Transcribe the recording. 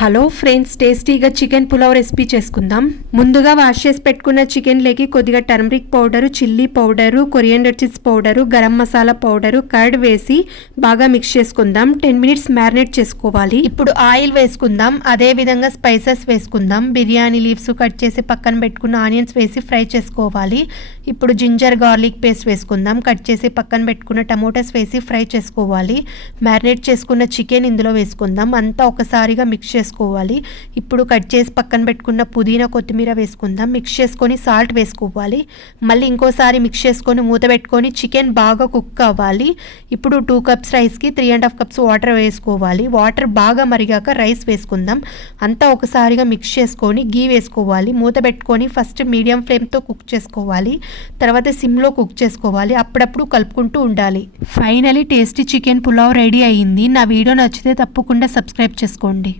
Hello friends, టేస్టీగా chicken pulao recipe చేసుకుందాం. ముందుగా వాష్ చేసి పెట్టుకున్న చికెన్ లేకి కొద్దిగా turmeric powder, chilli powder, coriander cheese powder, garam masala powder, curd వేసి బాగా మిక్స్ చేసుకుందాం. 10 మినిట్స్ మ్యారినేట్ చేసుకోవాలి. ఇప్పుడు ఆయిల్ వేసుకుందాం. అదే విధంగా స్పైసెస్ వేసుకుందాం. బిర్యానీ లీవ్స్ కట్ చేసి పక్కన పెట్టుకున్న ఆనియన్స్ వేసి ఫ్రై చేసుకోవాలి. ఇప్పుడు జింజర్ గార్లిక్ పేస్ట్ వేసుకుందాం. కట్ చేసి పక్కన పెట్టుకున్న టమోటాస్ వేసి ఫ్రై చేసుకోవాలి. మ్యారినేట్ చేసుకున్న చికెన్ ఇందులో వేసుకుందాం. అంతా ఒకసారిగా మిక్స్ చేసుకోవాలి. ఇప్పుడు కట్ చేసి పక్కన పెట్టుకున్న పుదీనా, కొత్తిమీర వేసుకుందాం. మిక్స్ చేసుకొని సాల్ట్ వేసుకోవాలి. మళ్ళీ ఇంకోసారి మిక్స్ చేసుకొని మూత పెట్టుకొని చికెన్ బాగా కుక్ అవ్వాలి. ఇప్పుడు 2 కప్స్ రైస్కి 3.5 కప్స్ వాటర్ వేసుకోవాలి. వాటర్ బాగా మరిగాక రైస్ వేసుకుందాం. అంతా ఒకసారిగా మిక్స్ చేసుకొని గీ వేసుకోవాలి. మూత పెట్టుకొని ఫస్ట్ మీడియం ఫ్లేమ్తో కుక్ చేసుకోవాలి. తర్వాత సిమ్లో కుక్ చేసుకోవాలి. అప్పుడప్పుడు కలుపుకుంటూ ఉండాలి. Finally tasty chicken pulao ready అయ్యింది. నా వీడియో నచ్చితే తప్పకుండా సబ్స్క్రైబ్ చేసుకోండి.